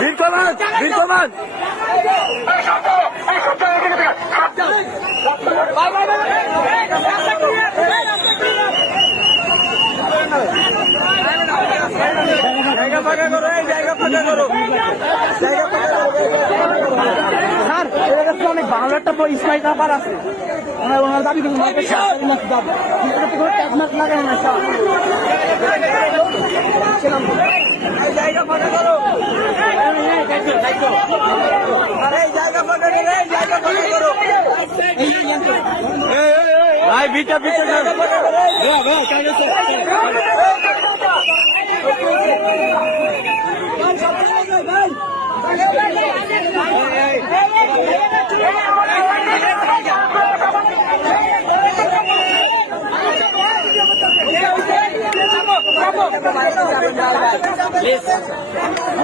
বীর কমান বীর কমান জায়গা ফাঁকা করো জায়গা ফাঁকা করো জায়গা স্যার এর কাছে অনেক ভালো একটা স্পাই নাম্বার আছে। ওনার ওনার দাবি কিন্তু মার্কেট দাবি মার্ক লাগায় না স্যার। জায়গা ফাঁকা করো। ভাই ভিটা ভিটা Listen.